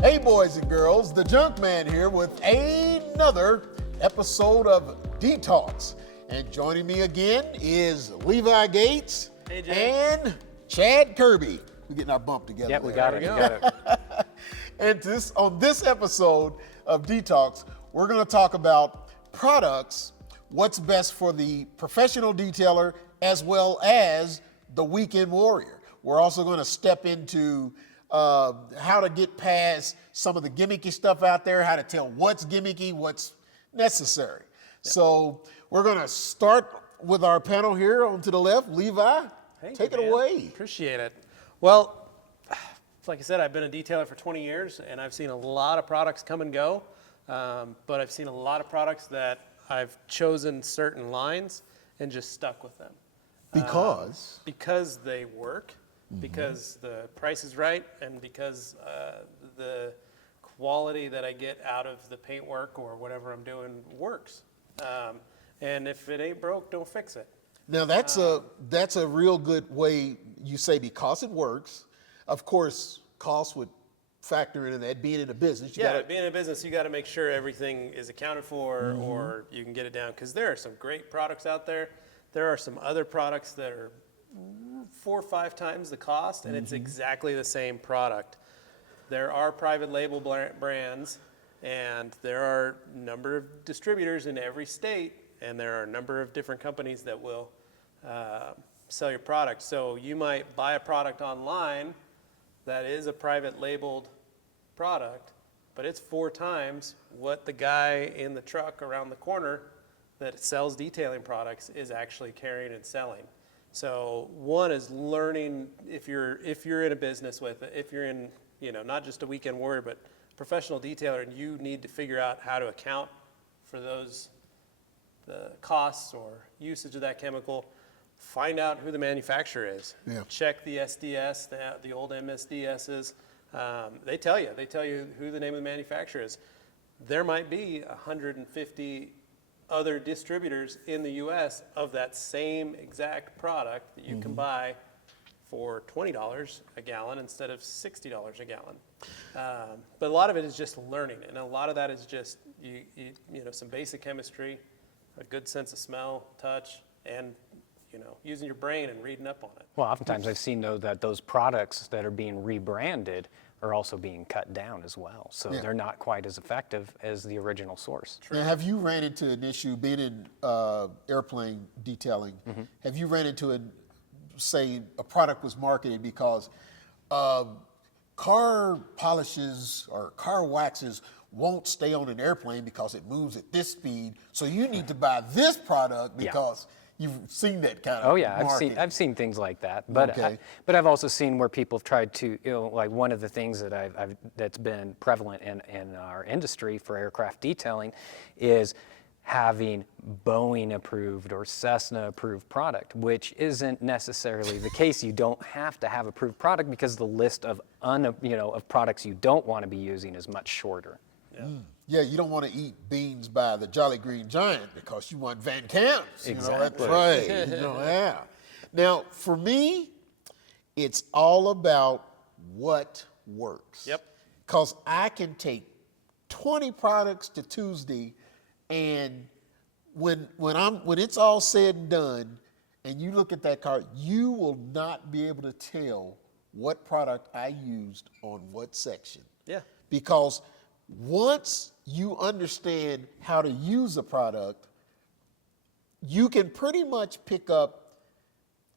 Hey boys and girls, the Junkman here with another episode of DETALKS. And joining me again is Levi Gates and Chad Kirby. We're getting our bump together. Yeah, we got it. And on this episode of DETALKS, we're going to talk about products, what's best for the professional detailer as well as the weekend warrior. We're also going to step into how to get past some of the gimmicky stuff out there, how to tell what's gimmicky, what's necessary. Yep. So we're going to start with our panel here on to the left. Levi, take it away. Appreciate it. Well, like I said, I've been a detailer for 20 years, and I've seen a lot of products come and go, but I've seen a lot of products that I've chosen certain lines and just stuck with them. Because? Because they work. Because the price is right, and because the quality that I get out of the paintwork or whatever I'm doing works. And if it ain't broke, don't fix it. Now that's a real good way. You say because it works. Of course, cost would factor into that. Being in a business, being in a business, you got to make sure everything is accounted for, or you can get it down. Because there are some great products out there. There are some other products that are 4 or 5 times the cost, and it's exactly the same product. There are private label brands, and there are a number of distributors in every state, and there are a number of different companies that will sell your product. So you might buy a product online that is a private labeled product, but it's 4 times what the guy in the truck around the corner that sells detailing products is actually carrying and selling. So one is learning if you're in a business with it, if you're in, not just a weekend warrior, but professional detailer, and you need to figure out how to account for the costs or usage of that chemical. Find out who the manufacturer is. Yeah. Check the SDS, the old MSDSs. They tell you who the name of the manufacturer is. There might be 150 other distributors in the U.S. of that same exact product that you can buy for $20 a gallon instead of $60 a gallon. But a lot of it is just learning, and a lot of that is just some basic chemistry, a good sense of smell, touch, and using your brain and reading up on it. Well, oftentimes I've seen though that those products that are being rebranded are also being cut down as well. So they're not quite as effective as the original source. Now, have you ran into an issue being in airplane detailing? Have you ran into say a product was marketed because car polishes or car waxes won't stay on an airplane because it moves at this speed, so you need to buy this product because you've seen that kind of marketing. I've seen things like that, but but I've also seen where people have tried to, like one of the things that that's been prevalent in our industry for aircraft detailing is having Boeing approved or Cessna approved product, which isn't necessarily the case. You don't have to have approved product because the list of of products you don't want to be using is much shorter. Yeah, you don't want to eat beans by the Jolly Green Giant because you want Van Camp's. Exactly. That's right. Now, for me, it's all about what works. Yep. Because I can take 20 products to Tuesday, and when it's all said and done, and you look at that car, you will not be able to tell what product I used on what section. Yeah. Because once you understand how to use a product, you can pretty much pick up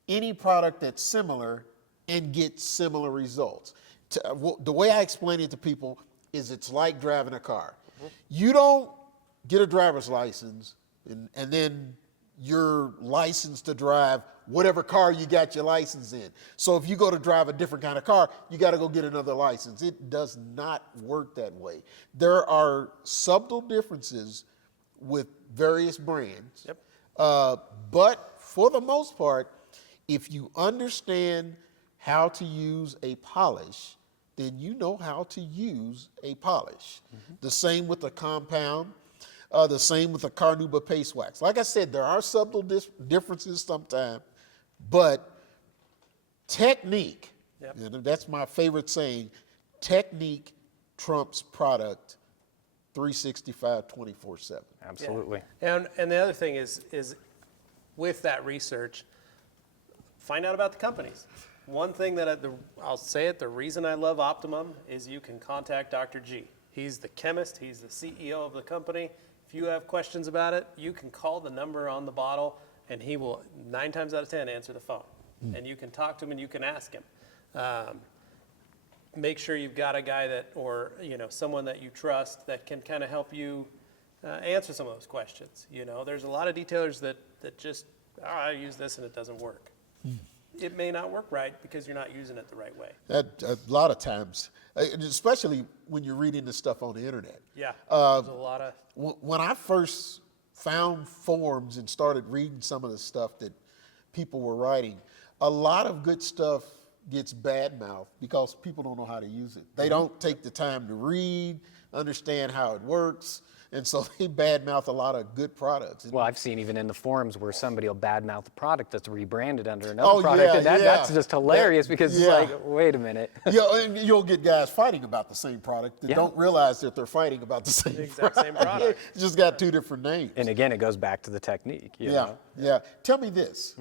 any product that's similar and get similar results. The way I explain it to people is it's like driving a car. You don't get a driver's license and then you're licensed to drive whatever car you got your license in. So if you go to drive a different kind of car, you got to go get another license. It does not work that way. There are subtle differences with various brands. But for the most part, if you understand how to use a polish, then you know how to use a polish. The same with a compound. The same with the Carnauba paste wax. Like I said, there are subtle differences sometimes, but technique, and that's my favorite saying, technique trumps product 365, 24/7. Absolutely. Yeah. And the other thing is with that research, find out about the companies. One thing that I'll say it, the reason I love Optimum is you can contact Dr. G. He's the chemist, he's the CEO of the company. If you have questions about it, you can call the number on the bottle and he will 9 times out of 10 answer the phone. And you can talk to him and you can ask him. Make sure you've got a guy that, or someone that you trust that can kind of help you answer some of those questions. There's a lot of detailers that just, I use this and it doesn't work. It may not work right because you're not using it the right way. A lot of times, especially when you're reading this stuff on the internet. Yeah, there's a lot of. When I first found forums and started reading some of the stuff that people were writing, a lot of good stuff gets bad-mouthed because people don't know how to use it. They don't take the time to read, understand how it works, and so they badmouth a lot of good products. Well, I've seen even in the forums where somebody will badmouth a product that's rebranded under another product, and that's just hilarious because it's like, wait a minute. And you'll get guys fighting about the same product that don't realize that they're fighting about the same exact same product. It's just got 2 different names. And again, it goes back to the technique. You know? Tell me this: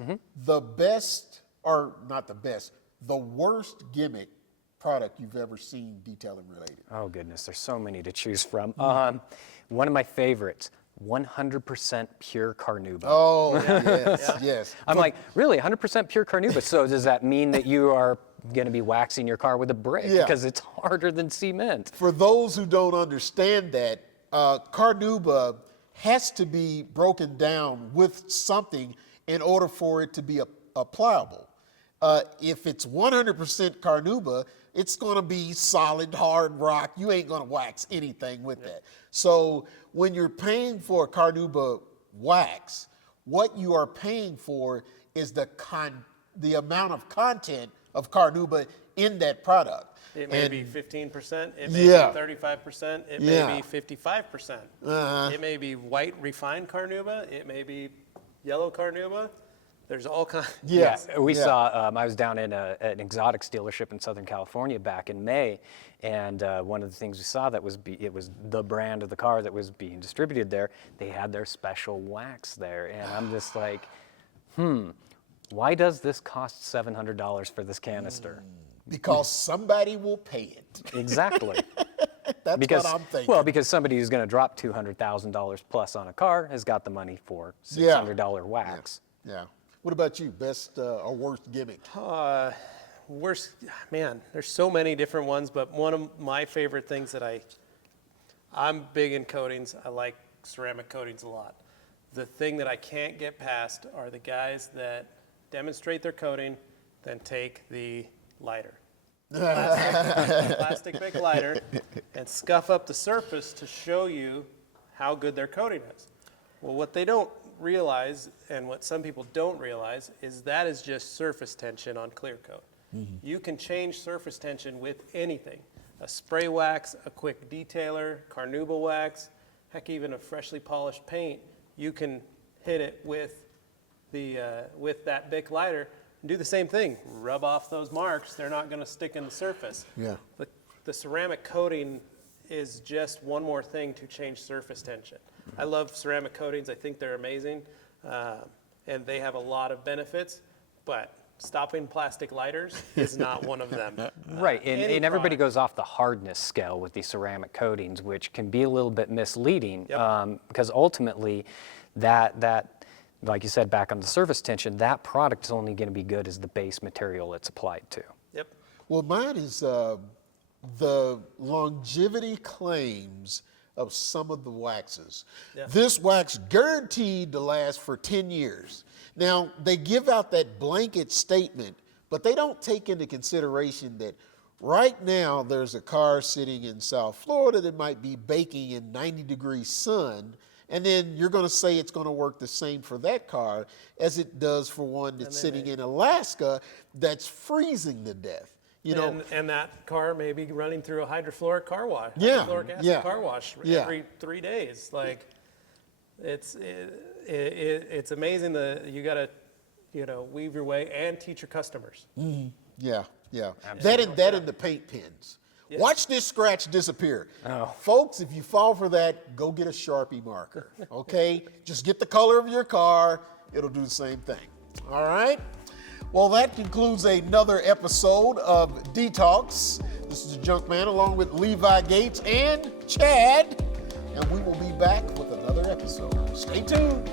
the best, or not the best, the worst gimmick product you've ever seen detailing related. Oh goodness, there's so many to choose from. One of my favorites, 100% pure carnauba. Oh, yes. I'm like, really, 100% pure carnauba? So does that mean that you are going to be waxing your car with a brick? Yeah. Because it's harder than cement. For those who don't understand that, carnauba has to be broken down with something in order for it to be pliable. If it's 100% carnauba, it's going to be solid, hard rock. You ain't going to wax anything with that. So when you're paying for a carnauba wax, what you are paying for is the amount of content of carnauba in that product. It may be 15%, it may be 35%, it may be 55%. It may be white refined carnauba, it may be yellow carnauba. There's all kinds. We saw, I was down in an exotics dealership in Southern California back in May, and one of the things we saw that was, it was the brand of the car that was being distributed there, they had their special wax there, and I'm just like, why does this cost $700 for this canister? Because somebody will pay it. Exactly. That's what I'm thinking. Well, because somebody who's going to drop $200,000 plus on a car has got the money for $600 wax. Yeah. What about you? Best or worst gimmick? Worst, man, there's so many different ones, but one of my favorite things that I'm big in coatings. I like ceramic coatings a lot. The thing that I can't get past are the guys that demonstrate their coating, then take the lighter. Plastic big lighter, and scuff up the surface to show you how good their coating is. Well, what they don't realize, and what some people don't realize, is that is just surface tension on clear coat. You can change surface tension with anything. A spray wax, a quick detailer, carnauba wax, heck, even a freshly polished paint. You can hit it with with that Bic lighter and do the same thing. Rub off those marks. They're not going to stick in the surface. Yeah. The ceramic coating is just one more thing to change surface tension. I love ceramic coatings. I think they're amazing, and they have a lot of benefits, but stopping plastic lighters is not one of them. Right, and everybody goes off the hardness scale with these ceramic coatings, which can be a little bit misleading, because ultimately that, like you said, back on the surface tension, that product is only going to be good as the base material it's applied to. Yep. Well, mine is the longevity claims of some of the waxes. Yeah. This wax guaranteed to last for 10 years. Now, they give out that blanket statement, but they don't take into consideration that right now there's a car sitting in South Florida that might be baking in 90-degree sun, and then you're going to say it's going to work the same for that car as it does for one that's sitting in Alaska that's freezing to death. You know, and that car may be running through a hydrofluoric car wash, Yeah, hydrofluoric acid yeah, car wash yeah. every 3 days. Like, it's amazing that you got to, weave your way and teach your customers. Yeah, yeah. That and the paint pens. Watch this scratch disappear. Oh. Folks, if you fall for that, go get a Sharpie marker, okay? Just get the color of your car. It'll do the same thing, all right? Well, that concludes another episode of DETALKS. This is the Junkman along with Levi Gates and Chad, and we will be back with another episode. Stay tuned.